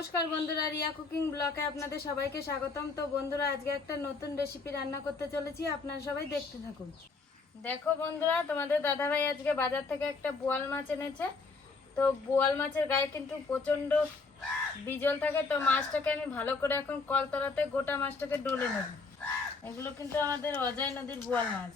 নমস্কার বন্ধুরা, রিয়া কুকিং ব্লকে আপনাদের সবাইকে স্বাগতম। তো বন্ধুরা, আজকে একটা নতুন রেসিপি রান্না করতে চলেছি, আপনারা সবাই দেখতে থাকুন। দেখো বন্ধুরা, তোমাদের দাদাভাই আজকে বাজার থেকে একটা বোয়াল মাছ এনেছে। তো বোয়াল মাছের গায়ে কিন্তু প্রচণ্ড বিজল থাকে, তো মাছটাকে আমি ভালো করে এখন কলতলাতে গোটা মাছটাকে ডলে নেব। এগুলো কিন্তু আমাদের অজয় নদীর বোয়াল মাছ।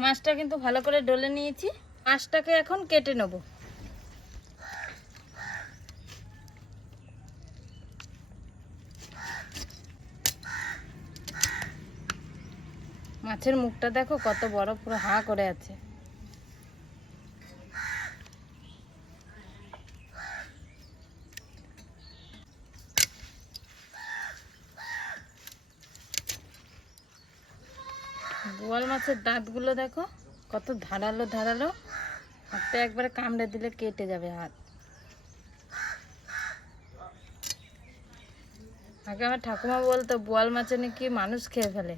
মাছটা কিন্তু ভালো করে ডলে নিয়েছি। মাছটাকে এখন কেটে নেব। মাছের মুখটা দেখো কত বড়, পুরো হা করে আছে। বোয়াল মাছের দাঁতগুলো দেখো, কত ধারালো ধারালো। হাতে একবারে কামড়ে দিলে কেটে যাবে হাত। আগে আমার ঠাকুমা বলতো, বোয়াল মাছে নাকি মানুষ খেয়ে ফেলে।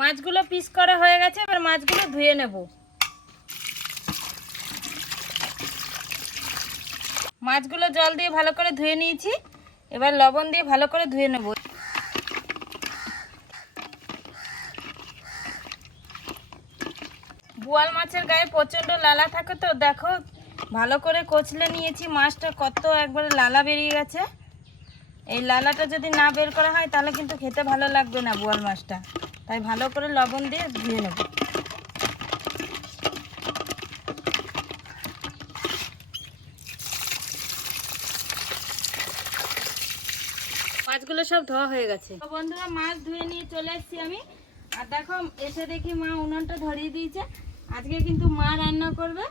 মাছগুলো পিস করা হয়ে গেছে, এবার মাছগুলো ধুয়ে নেব। মাছগুলো জল দিয়ে ভালো করে ধুয়ে নিয়েছি, এবার লবণ দিয়ে ভালো করে ধুয়ে নেব। বোয়াল মাছের গায়ে প্রচণ্ড লালা থাকে তো, দেখো, ভালো করে কচলে নিয়েছি মাছটা, কত একবারে লালা বেরিয়ে গেছে। এই লালাটা যদি না বের করা হয়, তাহলে কিন্তু খেতে ভালো লাগবে না বোয়াল মাছটা। তাই ভালো করে লবণ দিয়ে ধুয়ে নেব। মাছগুলো সব ধোয়া হয়ে গেছে। তো বন্ধুরা মাছ ধুয়ে নিয়ে চলে এসেছি আমি। আর দেখো এসে দেখি মা উনুনটা ধরিয়ে দিয়েছে। আজকে কিন্তু মা রান্না করবে।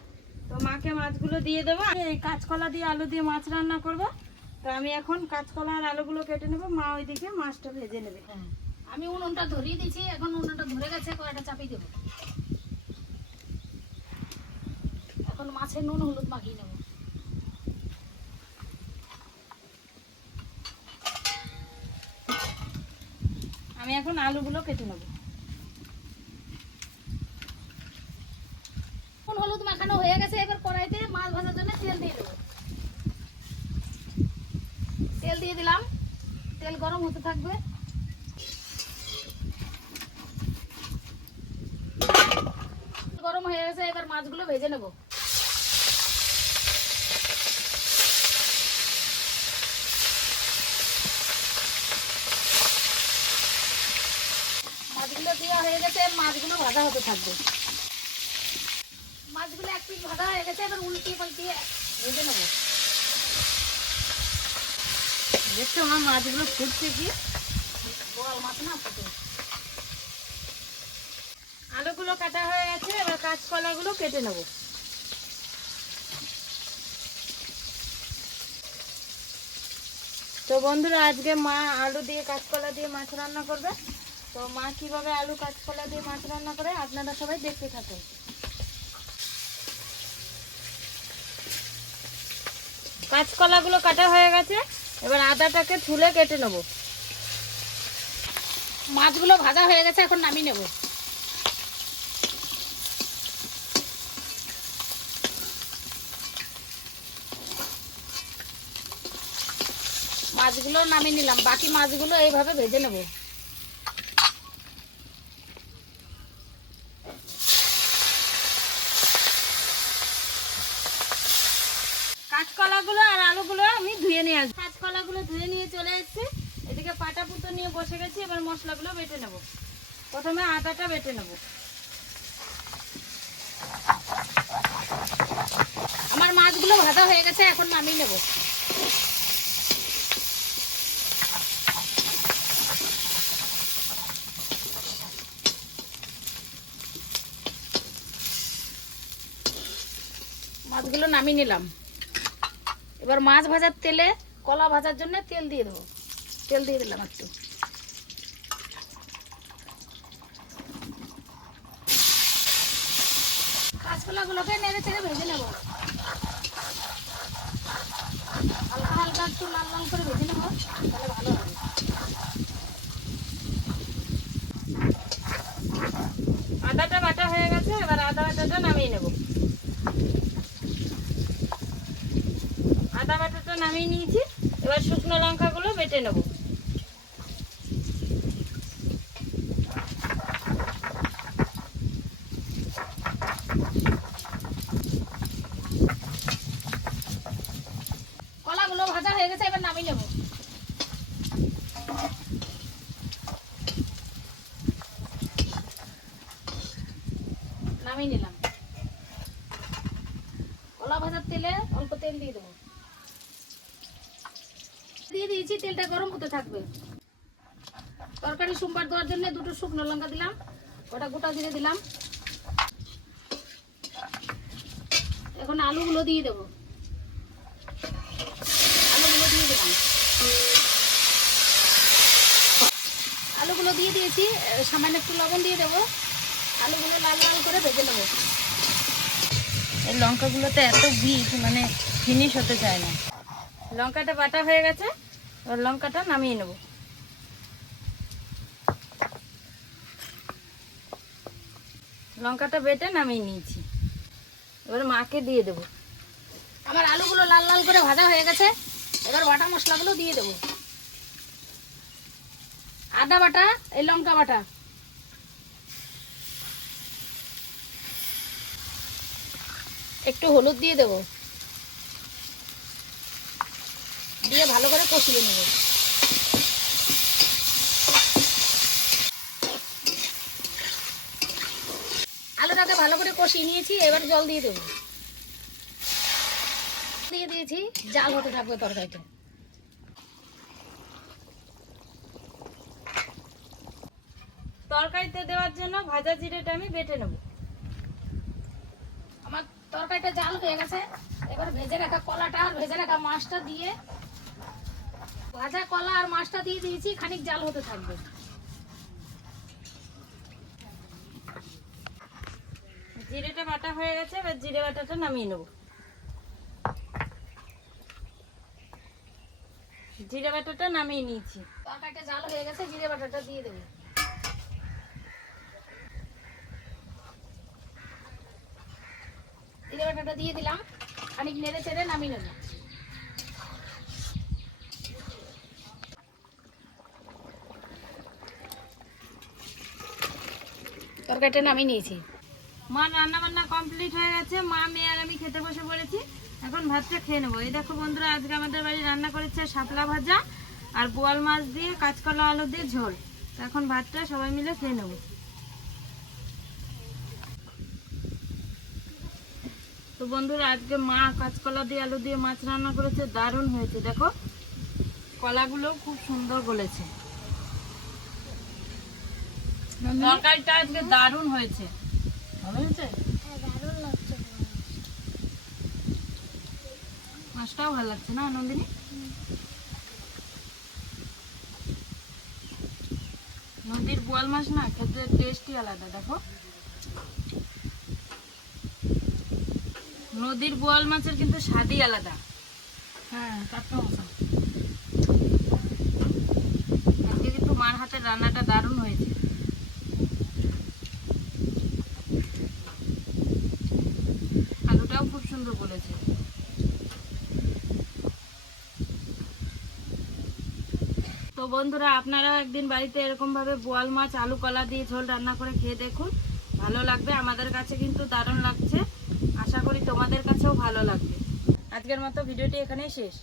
তো মাকে মাছগুলো দিয়ে দেবো। এই কাঁচকলা দিয়ে আলু দিয়ে মাছ রান্না করব। তো আমি এখন কাঁচকলা আর আলুগুলো কেটে নেব। মা ওইদিকে মাছটা ভেজে নেবে। হ্যাঁ, আমি উনুনটা ধরিয়ে দিয়েছি, এখন উনুনটা ধরে গেছে কয়টা চাপিয়ে দেবো। এখন মাছের নুন, হলুদ মাখিয়ে নেব। আমি এখন আলুগুলো কেটে নেব। নুন হলুদ মাখানো হয়ে গেছে, এবার কড়াইতে মাছ ভাজার জন্য তেল দিয়ে দেবো। তেল দিয়ে দিলাম। তেল গরম হতে থাকবে। গরম হয়ে গেছে, এবার মাছগুলো ভেজে নেব। মাছগুলো দেওয়া হয়ে গেছে মাছগুলো ভাজা হতে থাকবে। মাছগুলো এক পিস ভাজা হয়ে গেছে, এবার উল্টিয়ে পাল্টিয়ে ভেজে নেব। দেখছ আমার মাছগুলো ফুটছে কি? বোয়াল মাছ না ফুটে। আলুগুলো কাটা হয়ে কাঁচকলাগুলো কেটে নেব। তো বন্ধুরা, আজকে মা আলু দিয়ে কাঁচকলা দিয়ে মাছ রান্না করবে। তো মা কীভাবে আলু কাঁচকলা দিয়ে মাছ রান্না করে আপনারা সবাই দেখতে থাকুন। কাঁচকলাগুলো কাটা হয়ে গেছে, এবার আদাটাকে ছুলে কেটে নেব। মাছগুলো ভাজা হয়ে গেছে, এখন নামিয়ে নেব। মাছগুলো নামিয়ে নিলাম। বাকি মাছগুলো এইভাবে ভেজে নেব। কাঁচকলাগুলো আর আলুগুলো আমি ধুয়ে নিয়ে আসব। কাঁচকলাগুলো ধুয়ে নিয়ে চলে এসেছি। এদিকে পাটা পুতো নিয়ে বসে গেছি, এবার মশলাগুলো বেটে নেব। প্রথমে আদাটা বেটে নেব। আমার মাছগুলো ভাজা হয়ে গেছে, এখন নামিয়ে নেব। মাছগুলো নামিয়ে নিলাম। এবার মাছ ভাজার তেলে কলা ভাজার জন্য তেল দিয়ে দেবো। তেল দিয়ে দিলাম একটু। কাঁচকলাগুলোকে নেড়ে চেড়ে ভেজে নেব। হালকা হালকা একটু লাল লাল করে ভেজে নেব, তাহলে ভালো হবে। আদাটা বাটা হয়ে গেছে, এবার আদা বাটাটা নামিয়ে নেব। আদা বাটাটা নামিয়ে নিয়েছি। এবার শুকনো লঙ্কাগুলো বেটে নেব। কলাগুলো ভাজা হয়ে গেছে, এবার নামিয়ে নেব। নামিয়ে নিলাম কলা ভাজার তেলে অল্প তেল দিয়ে দেবো দিয়ে দিয়েছি তেলটা গরম হতে থাকবে। তরকারি সোমবার দেওয়ার জন্য দুটো শুকনো লঙ্কা দিলাম, ওটা গোটা জিরে দিলাম। এখন আলুগুলো দিয়ে দেবো। আলুগুলো দিয়ে দিলাম। আলুগুলো দিয়ে দিয়েছি, সামান্য একটু লবণ দিয়ে দেবো। আলুগুলো লাল লাল করে ভেজে নেব। এই লঙ্কাগুলোতে এত বিষ মানে ফিনিশ হতে চায় না। লঙ্কাটা বাটা হয়ে গেছে। এবার লঙ্কাটা নামিয়ে নেব। লঙ্কাটা বেটে নামিয়ে নিয়েছি। এবার মাকে দিয়ে দেবো। আমার আলুগুলো লাল লাল করে ভাজা হয়ে গেছে। এবার বাটা মশলাগুলো দিয়ে দেবো। আদা বাটা, এই লঙ্কা বাটা। একটু হলুদ দিয়ে দেবো। দিয়ে ভালো করে কষিয়ে নেব। আলুটাকে ভালো করে কষিয়ে নিয়েছি এবার জল দিয়ে দেবো। দিয়ে দিয়েছি জাল হতে থাকবে তরকারিটা তরকারিতে দেওয়ার জন্য ভাজা জিরেটা আমি বেটে নেব। আমার তরকারিটা জাল হয়ে গেছে এবার ভেজে রাখা কলাটা আর ভেজে রাখা মাছটা দিয়ে ভাজা কলা আর মাছটা দিয়ে দিয়েছি খানিক জাল হতে থাকবে। জিরেটা বাটা হয়ে গেছে এবার জিরে বাটাটা নামিয়ে নেব। জিরে বাটাটা নামিয়ে নিয়েছি। তরকারিটা জাল হয়ে গেছে জিরে বাটাটা দিয়ে দেবো। জিরে বাটাটা দিয়ে দিলাম খানিক নেড়ে চেড়ে নামিয়ে নেব। তরকারিটা নামিয়ে নিয়েছি। মা রান্না বান্না কমপ্লিট হয়ে গেছে। মা, মেয়ে আর আমি খেতে বসে পড়েছি। এখন ভাতটা খেয়ে নেব। এই দেখো বন্ধুরা, আজকে আমাদের বাড়ি রান্না করেছে শাপলা ভাজা আর বোয়াল মাছ দিয়ে, কাঁচকলা, আলু দিয়ে ঝোল। তো এখন ভাতটা সবাই মিলে খেয়ে নেব। তো বন্ধুরা, আজকে মা কাঁচকলা দিয়ে, আলু দিয়ে মাছ রান্না করেছে। দারুণ হয়েছে। দেখো, কলাগুলো খুব সুন্দর গলেছে। তরকারিটা আজকে দারুণ হয়েছে। ভালো হয়েছে? মাছটাও ভালো লাগছে না নন্দিনী? নদীর বোয়াল মাছ না খেতে টেস্টই আলাদা দেখো। নদীর বোয়াল মাছের কিন্তু স্বাদই আলাদা। হ্যাঁ টাটকা মশা আজকে কিন্তু মার হাতের রান্নাটা দারুণ হয়েছে আলুটাও খুব সুন্দর বলেছে। তো বন্ধুরা, আপনারা একদিন বাড়িতে এরকম ভাবে বোয়াল মাছ, আলু, কলা দিয়ে ঝোল রান্না করে খেয়ে দেখুন। ভালো লাগবে। আমাদের কাছে কিন্তু দারুণ লাগছে। আশা করি তোমাদের কাছেও ভালো লাগবে। আজকের মতো ভিডিওটি এখানেই শেষ।